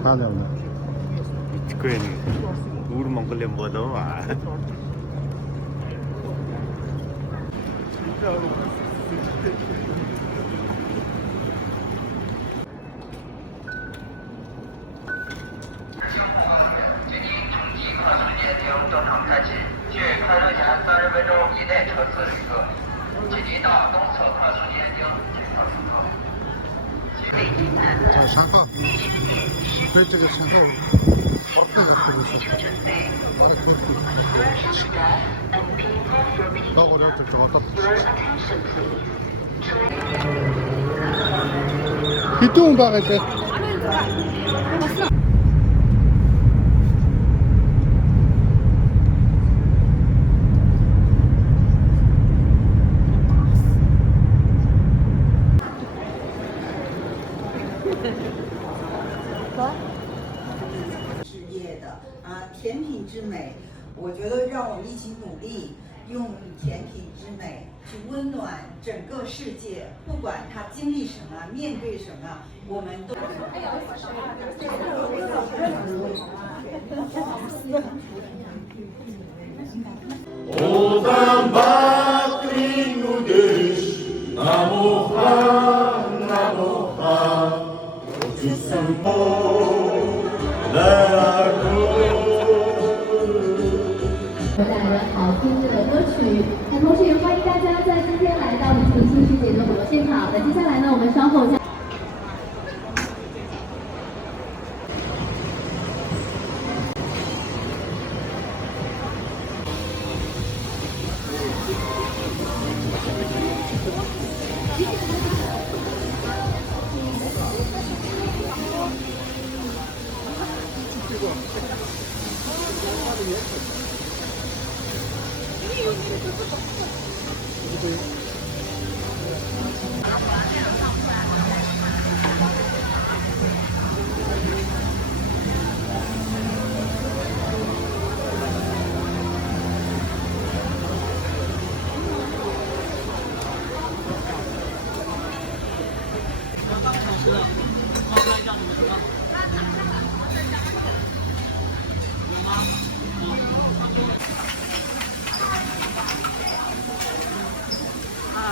Hadi ona. Bitcoin. Urman kalian buat apa? 자, 상하. 펼치게 상하. 어떻게 잡고 있어? 말에 더 어려울 때 저거 또. 히tung bagage. 뭐? 甜品之美，我觉得让我们一起努力，用甜品之美去温暖整个世界。不管他经历什么，面对什么，我们都。 오단 바크린 누데시 나무하 나무하 주승모 나고 带来了好听的歌曲，那同时也欢迎大家在今天来到我们重庆世节的活动现场。那接下来呢，我们稍后将。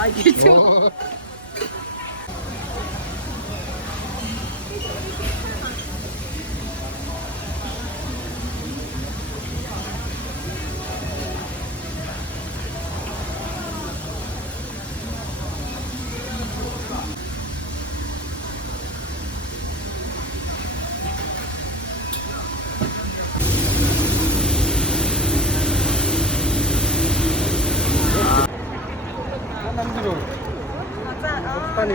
아, 이게 좀. 빨리.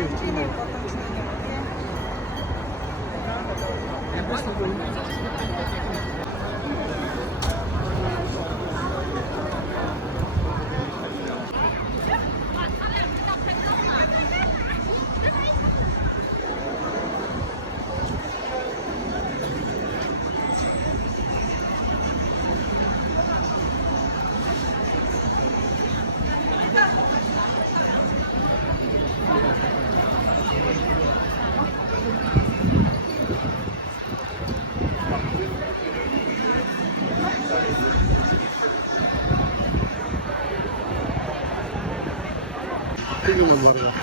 튀기는 말이야.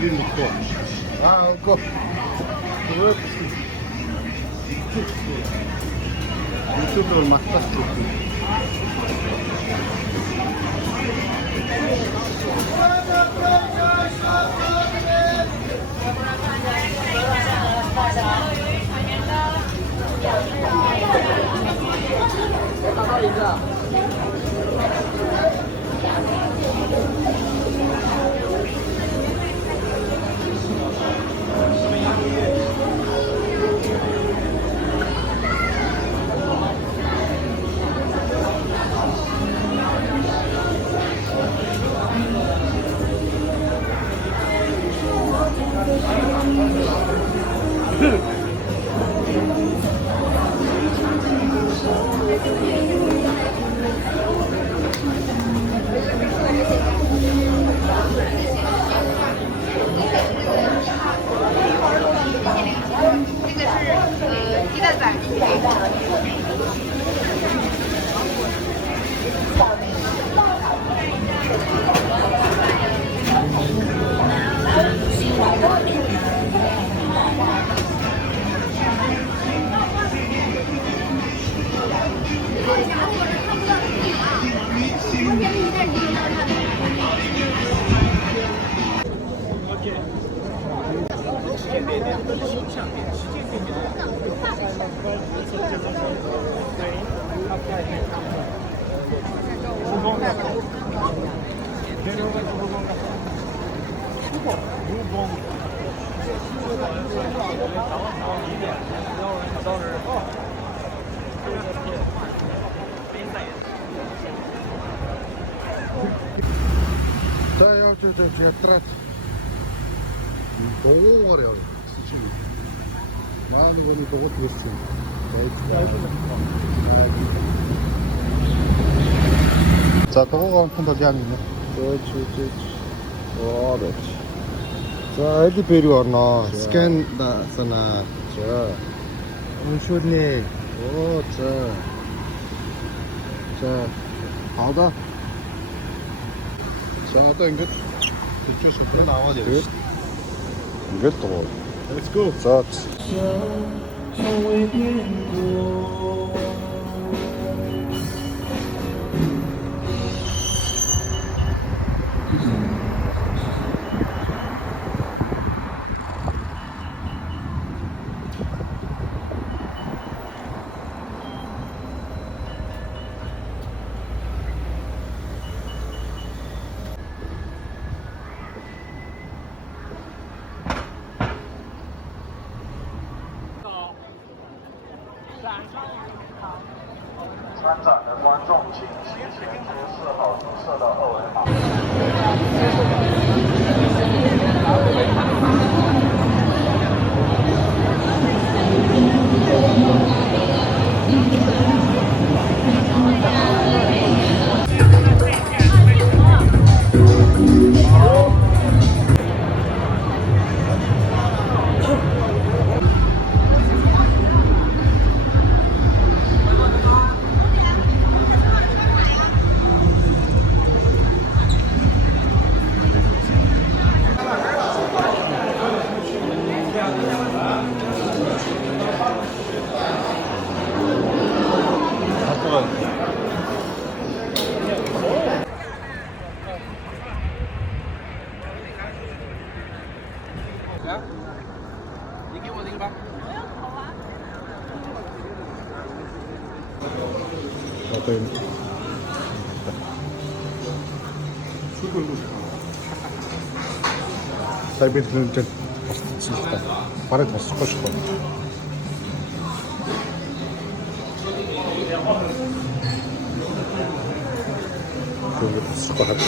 일 먹고. 아, 그거. 유튜브를 막 탔어. 鸡蛋仔。Да, я уже трать. Говорил, слушай. Мало его не вот есть. 자, 도구가 엄청 더 제한이네. 그렇지. 자, 어디 배려하나? 스캔 다 쓰나? 자, 무슨네? 오, 자, 하다. 자, 또 이거 뒤쪽에서 또 나와야 돼. 이것도. Let's go. 자.参展的观众，请提前出示好注册的二维码。어떤 사이버는 좀 진짜 발에 더 쓰고 싶어. 그게 더 쓸 것 같다.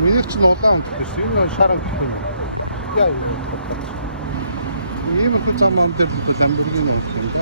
Минуточно вот там, сильно шаром çıkıyor. Ya iyi mi kutsamam dedi de sen bugün olsun da.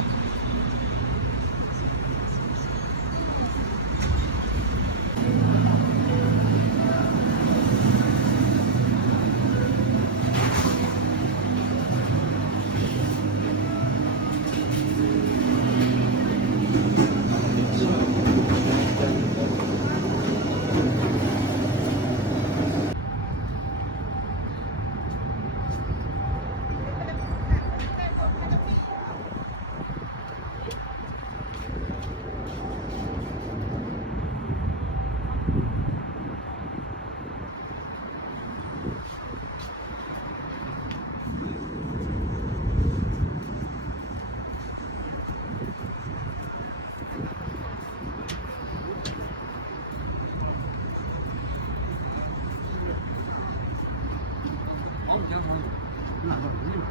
经常有，哪个容易买？